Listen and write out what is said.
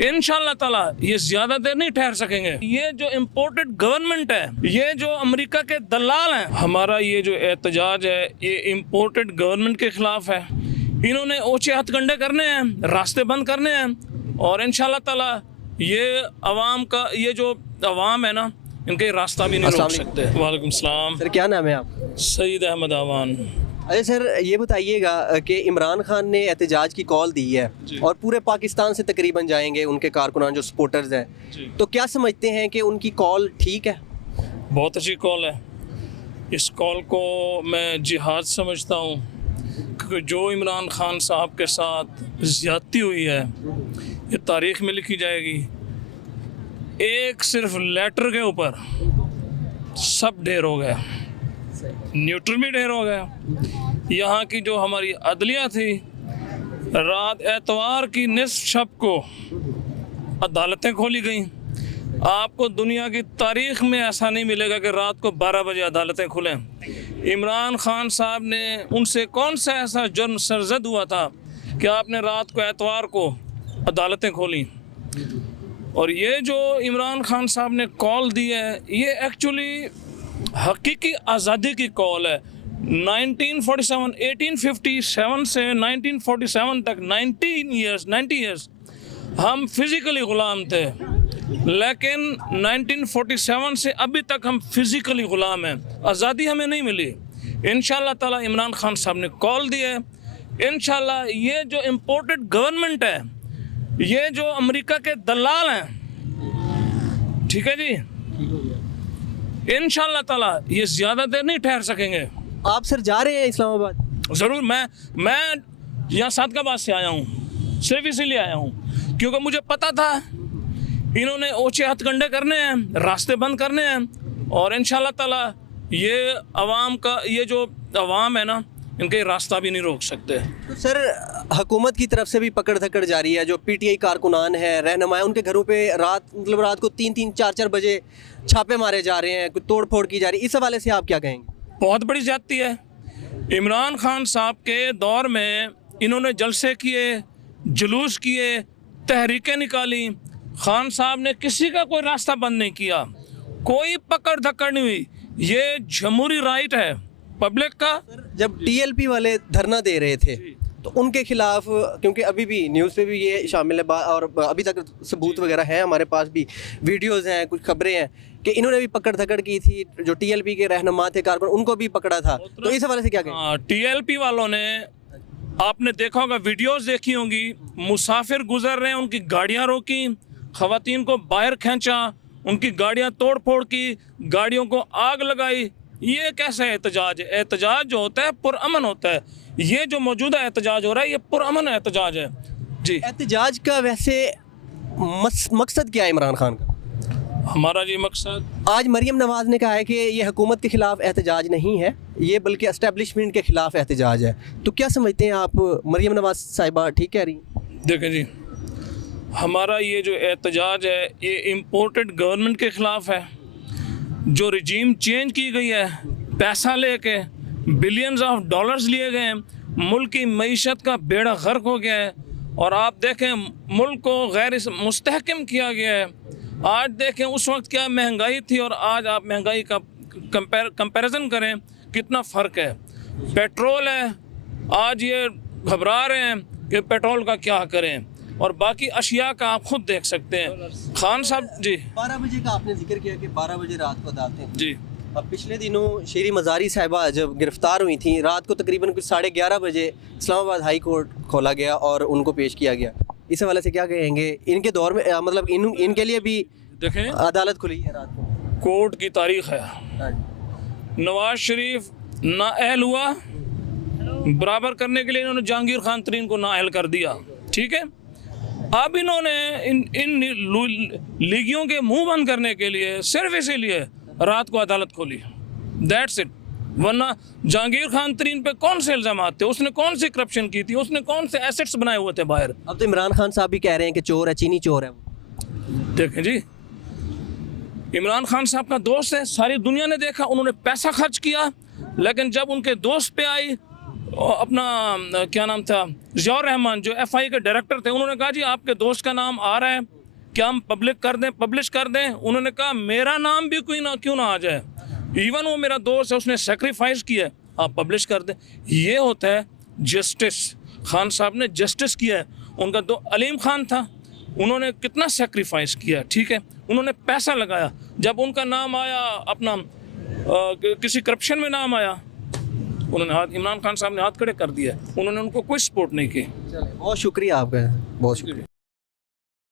इंशाअल्लाह ताला ये ज्यादा देर नहीं ठहर सकेंगे। ये जो इम्पोर्टेड गवर्नमेंट है, ये जो अमेरिका के दलाल हैं, हमारा ये जो एहतजाज है ये इम्पोर्टेड गवर्नमेंट के खिलाफ है। इन्होंने ओछे हथकंडे करने हैं, रास्ते बंद करने हैं और इंशाअल्लाह ताला ये अवाम का, ये जो अवाम है ना, इनके रास्ता भी नहीं रोक सकते। वालेकुम सलाम सर, क्या नाम है आप? सईद अहमद अवान। अरे सर, ये बताइएगा कि इमरान खान ने एहतजाज की कॉल दी है और पूरे पाकिस्तान से तकरीबन जाएंगे उनके कारकुनान जो सपोर्टर्स हैं, तो क्या समझते हैं कि उनकी कॉल ठीक है? बहुत अच्छी कॉल है। इस कॉल को मैं जिहाद समझता हूँ, क्योंकि जो इमरान खान साहब के साथ ज़्यादती हुई है ये तारीख़ में लिखी जाएगी। एक सिर्फ लेटर के ऊपर सब ढेर हो गया, न्यूट्रल भी ढेर हो गया। यहाँ की जो हमारी अदलिया थी, रात एतवार की निस्फ शब को अदालतें खोली गई। आपको दुनिया की तारीख़ में ऐसा नहीं मिलेगा कि रात को 12 बजे अदालतें खुलें। इमरान खान साहब ने, उनसे कौन सा ऐसा जुर्म सरजद हुआ था कि आपने रात को एतवार को अदालतें खोली? और ये जो इमरान खान साहब ने कॉल दी है, ये एक्चुअली हकीकी आज़ादी की कॉल है। 1947 1857 से 1947 तक 90 ईयर्स हम फिज़िकली ग़ुलाम थे, लेकिन 1947 से अभी तक हम फिज़िकली ग़ुलाम हैं। आज़ादी हमें नहीं मिली। इंशाअल्लाह ताला इमरान खान साहब ने कॉल दी है। इंशाअल्लाह ये जो इम्पोर्टेड गवर्नमेंट है, ये जो अमेरिका के दलाल हैं, ठीक है जी, इंशाअल्लाह ताला ये ज़्यादा देर नहीं ठहर सकेंगे। आप सर जा रहे हैं इस्लामाबाद? ज़रूर। मैं यहाँ सादकाबाद से आया हूँ, सिर्फ इसीलिए आया हूँ क्योंकि मुझे पता था इन्होंने ओछे हथकंडे करने हैं, रास्ते बंद करने हैं और इंशाअल्लाह ताला ये अवाम का, ये जो अवाम है ना, इनके रास्ता भी नहीं रोक सकते। तो सर, हुकूमत की तरफ से भी पकड़ धकड़ जारी है। जो पीटीआई कारकुनान है, रहनुमा, उनके घरों पे रात को 3-3 4-4 बजे छापे मारे जा रहे हैं, कुछ तोड़ फोड़ की जा रही है। इस हवाले से आप क्या कहेंगे? बहुत बड़ी ज्यादती है। इमरान खान साहब के दौर में इन्होंने जलसे किए, जुलूस किए, तहरीकें निकाली। खान साहब ने किसी का कोई रास्ता बंद नहीं किया, कोई पकड़ धक्कड़ नहीं हुई। ये जमहूरी राइट है पब्लिक का। जब टीएलपी वाले धरना दे रहे थे तो उनके खिलाफ, क्योंकि अभी भी न्यूज़ पे भी ये शामिल है और अभी तक सबूत वगैरह हैं, हमारे पास भी वीडियोस हैं, कुछ खबरें हैं कि इन्होंने भी पकड़ धकड़ की थी। जो टीएलपी के रहनुमा थे, कारकुन, उनको भी पकड़ा था। तो इस हवाले से क्या कहें? टीएलपी वालों ने, आपने देखा होगा, वीडियोस देखी होंगी, मुसाफिर गुजर रहे हैं, उनकी गाड़ियाँ रोकी, खवातीन को बाहर खींचा, उनकी गाड़ियाँ तोड़ फोड़ की, गाड़ियों को आग लगाई। ये कैसा एहतजाज है? एहतजाज जो होता है पुरअमन होता है। ये जो मौजूदा एहतजाज हो रहा है ये पुरअमन एहतजाज है जी। एहतजाज का वैसे मकसद क्या है इमरान खान का? हमारा जी मकसद, आज मरियम नवाज़ ने कहा है कि ये हुकूमत के ख़िलाफ़ एहतजाज नहीं है, ये बल्कि एस्टेब्लिशमेंट के ख़िलाफ़ एहतजाज है। तो क्या समझते हैं आप, मरियम नवाज़ साहिबा ठीक कह रही हैं? देखें जी, हमारा ये जो एहतजाज है ये इम्पोर्टेड गवर्नमेंट के ख़िलाफ़ है। जो रिजीम चेंज की गई है, पैसा लेके बिलियंस ऑफ डॉलर्स लिए गए हैं, मुल्क की मईशत का बेड़ा गर्क हो गया है। और आप देखें, मुल्क को गैर मुस्तहकम किया गया है। आज देखें उस वक्त क्या महंगाई थी और आज आप महंगाई का कंपैरिजन करें, कितना फ़र्क है। पेट्रोल है, आज ये घबरा रहे हैं कि पेट्रोल का क्या करें, और बाकी अशिया का आप खुद देख सकते हैं। खान साहब जी, 12 बजे का आपने जिक्र किया कि 12 बजे रात को अदालतें जी। अब पिछले दिनों शेरी मज़ारी साहिबा जब गिरफ़्तार हुई थी, रात को तकरीबन कुछ 11:30 बजे इस्लामाबाद हाई कोर्ट खोला गया और उनको पेश किया गया। इस हवाले से क्या कहेंगे? इनके दौर में, मतलब इनके लिए भी देखें, अदालत खुली है रात को, कोर्ट की तारीख है। नवाज शरीफ नाअहल हुआ, बराबर करने के लिए इन्होंने जहांगीर खान तरीन को नाअहल कर दिया, ठीक है। अब इन्होंने इन लीगियों के मुंह बंद करने के लिए सिर्फ इसीलिए रात को अदालत खोली, दैट्स इट। वरना जहांगीर खान तरीन पे कौन से इल्ज़ाम थे? उसने कौन सी करप्शन की थी? उसने कौन से एसेट्स बनाए हुए थे बाहर? अब तो इमरान खान साहब भी कह रहे हैं कि चोर है, चीनी चोर है। देखें जी, इमरान खान साहब का दोस्त है, सारी दुनिया ने देखा, उन्होंने पैसा खर्च किया, लेकिन जब उनके दोस्त पे आई अपना क्या नाम था, ज़ियाउर रहमान जो FI के डायरेक्टर थे, उन्होंने कहा जी आपके दोस्त का नाम आ रहा है, क्या हम पब्लिश कर दें? उन्होंने कहा मेरा नाम भी क्यों ना आ जाए, इवन वो मेरा दोस्त है, उसने सेक्रीफाइस किया है, आप पब्लिश कर दें। ये होता है जस्टिस। खान साहब ने जस्टिस किया है। उनका दो अलीम खान था, उन्होंने कितना सेक्रीफाइस किया, ठीक है, उन्होंने पैसा लगाया। जब उनका नाम आया, अपना किसी करप्शन में नाम आया, उन्होंने हाथ, इमरान खान साहब ने हाथ खड़े कर दिया, उन्होंने उनको कोई सपोर्ट नहीं की। बहुत शुक्रिया आपका, बहुत शुक्रिया।